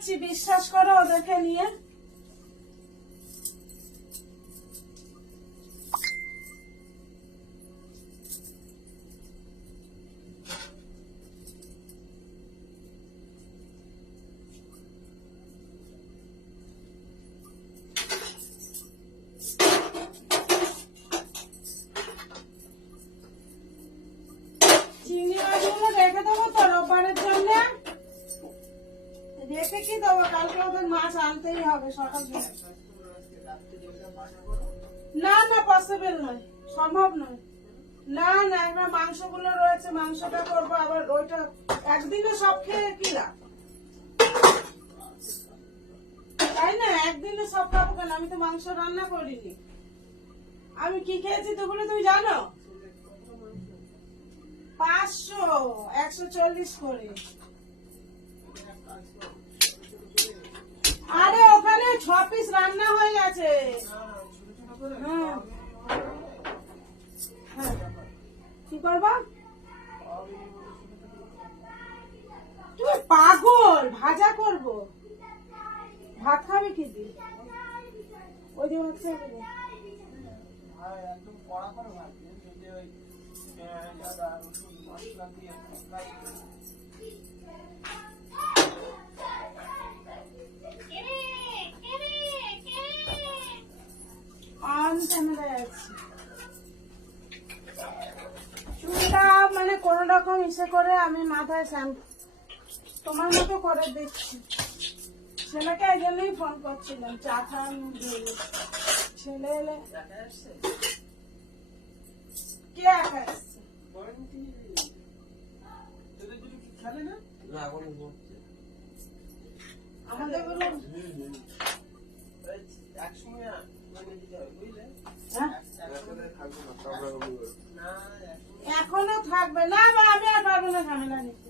যাচ্ছি বিশ্বাস করো ওদেরকে নিয়ে। আনতেই হবে, সকাল না না পসিবল নয়, সম্ভব নয়। না না, এবার মাংসগুলো রয়েছে, মাংসটা করব, আবার ওইটা একদিনে সব খেয়ে তাই না, একদিনে সব খাব কেন? আমি তো মাংস রান্না করিনি। আমি কি খেয়েছি তো বলে তুমি জানো? পাঁচশো, একশো চল্লিশ করে। আরে ওখানে ছ পিস রান্না হয়ে গেছে। হ্যাঁ। হ্যাঁ। কি করবা? তুমি পাগল, ভাজা করব। ভাত খাবে কি দি ওই যে হচ্ছে একদম কড়া করে ভাজবেন যদি ওই মশলা দিয়ে ক্যামেরায় আছে চুলটা মানে কোন রকম ইসে করে আমি মাথায় স্যাম তোমার মতো করে দিচ্ছি ছেলেকে এই জন্যই ফোন করছিলাম, চা খান ছেলে এলে এখনও থাকবে না বা আমি আর পারব না ঝামেলা নিতে।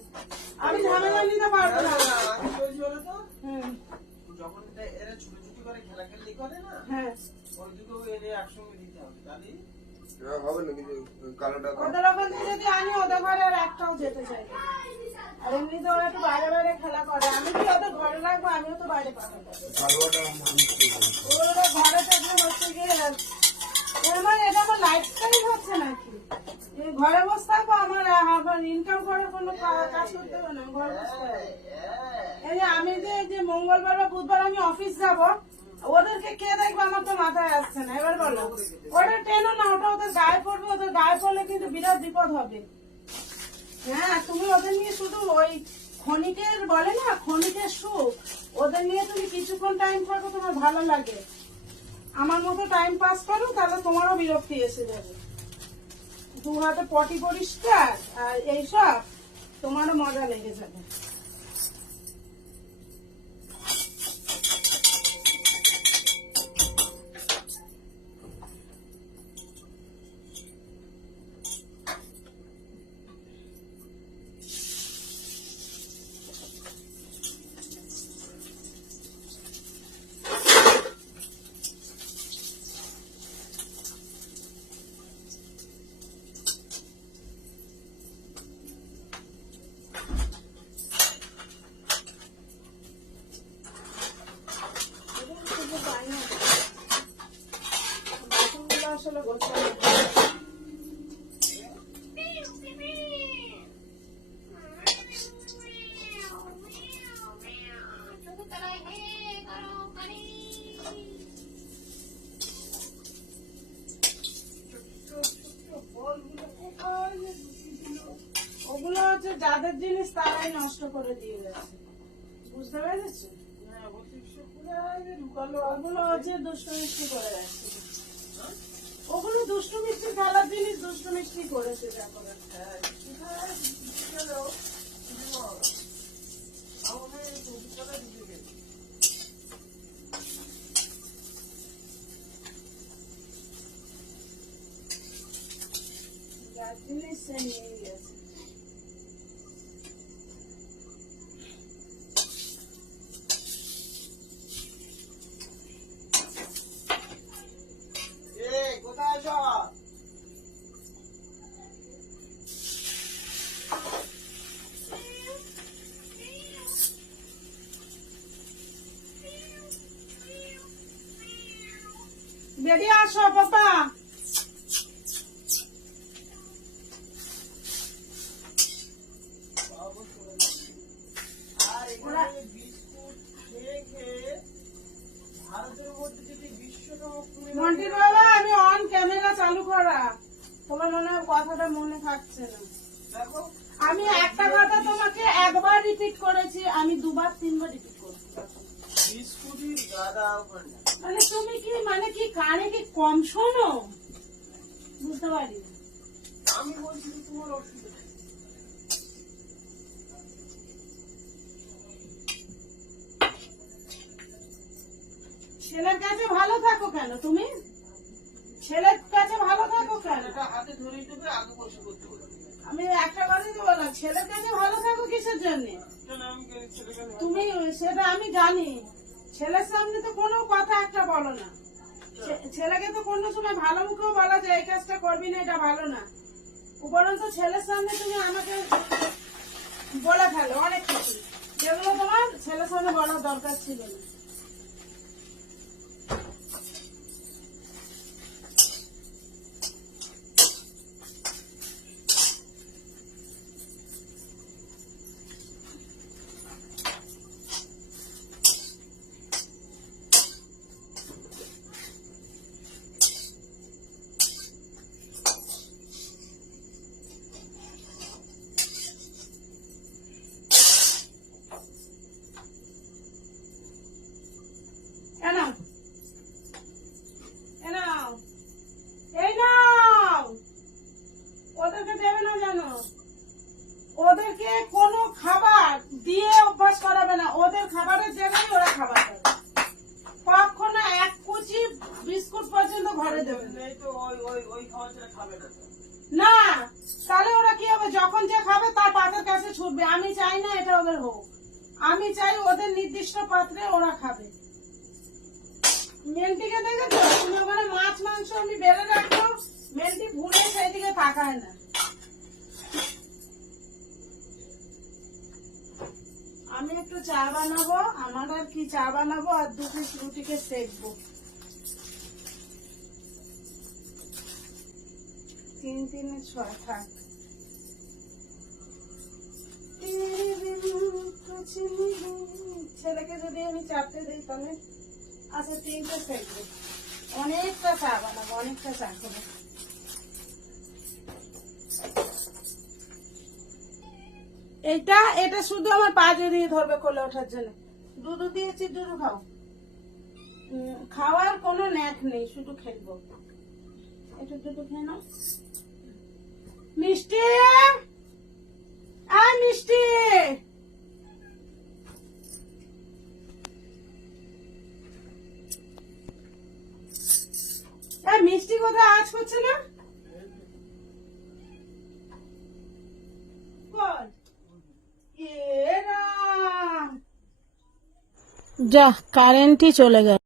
আমি ঝামেলা নিতে পারব না। হুম। যখন এরা ছুটোছুটি করে খেলাখেলি করে না হ্যাঁ। ওই দুটো এনে একসঙ্গে দিতে হবে তাহলে? হবে না কিন্তু কালোটা ওদের ওখান যদি আনি ওদের ঘরে আর একটাও যেতে চাই। আর এমনিতে ওরা একটু বাইরে বাইরে খেলা করে। আমি কি ওদের ঘরে রাখব? আমিও তো বাইরে পাঠাবো ওরা ঘরে থাকলে হচ্ছে গিয়ে আমার এটা আমার লাইফস্টাইল হচ্ছে নাকি? ঘরে বসে থাকব, আমার আমার ইনকাম করার কোনো কাজ করতে হবে না, ঘরে বসে থাকব। আমি যে যে মঙ্গলবার বা বুধবার আমি অফিস যাব, ওদেরকে কে দেখবে আমার তো মাথায় আসছে না, এবার বলো। ওটা টেনো না, ওটা ওদের গায়ে পড়বে, ওদের গায়ে পড়লে কিন্তু বিরাট বিপদ হবে। হ্যাঁ তুমি ওদের নিয়ে শুধু ওই ক্ষণিকের বলে না, ক্ষণিকের সুখ ওদের নিয়ে তুমি কিছুক্ষণ টাইম থাকো, তোমার ভালো লাগে। আমার মতো টাইম পাস করো, তাহলে তোমারও বিরক্তি এসে যাবে। দু হাতে পটি পরিষ্কার আর এইসব তোমারও মজা লেগে যাবে। ওগুলো হচ্ছে যাদের জিনিস তারাই নষ্ট করে দিয়ে গেছে। বুঝতে পেরেছ? হ্যাঁ ওগুলো দুষ্টু মিষ্টি করে খেলার জিনিস দুষ্টু মিষ্টি করেছে দেখো। হ্যাঁ আমাদের Ei, gostoso! Meu, meu, meu, meu, meu! Meu, meu, meu! Meu, Beleza, papai? কথাটা মনে থাকছে না। দেখো আমি একটা কথা তোমাকে একবার রিপিট করেছি আমি দুবার তিনবার রিপিট করছি মানে তুমি কি মানে কি কানে কি কম শোনো? বুঝতে পারি আমি বলছি তোমার অসুবিধা ছেলের কাছে ভালো থাকো কেন তুমি? ছেলের কাছে ভালো থাকো কেন? এটা হাতে ধরেই দেবে আগে পয়সা করতে বলবে আমি একটা কথাই তো বললাম ছেলের কাছে ভালো থাকো কিসের জন্য? তুমি সেটা আমি জানি। ছেলের সামনে তো কোনো কথা একটা বলো না। ছেলেকে তো কোনো সময় ভালো মুখেও বলা যায় এই কাজটা করবি না এটা ভালো না। উপরন্ত ছেলের সামনে তুমি আমাকে বলে ফেলো অনেক কিছু। যেগুলো তোমার ছেলের সামনে বলার দরকার ছিল না। ওদের হোক। আমি চাই ওদের নির্দিষ্ট পাত্রে ওরা খাবে। মেন্টিকে দেখেছ? তুমি ওখানে মাছ, মাংস আমি বেড়ে রাখব মেন্টি ভুলে সেই দিকে তাকায় না। আমি একটু চা বানাবো, আমার আর কি চা বানাবো, আর দু পিস রুটিকে সেকবো। তিন, তিনে, ছয়, থাক। ছেলেকে যদি আমি চারটে দিই, তাহলে আচ্ছা তিনটে সেকবো অনেকটা চা বানাবো, অনেকটা চা খাব। এটা এটা শুধু আমার পা জড়িয়ে ধরবে কোলে ওঠার জন্য। দুধু দিয়েছি দুধু খাও খাওয়ার কোনো ন্যাক নেই, শুধু খেলব। একটু দুধু খেয়ে নাও। মিষ্টি! আয় মিষ্টি। মিষ্টি কোথায়? আজ করছে না? যা কারেন্টই চলে গেল।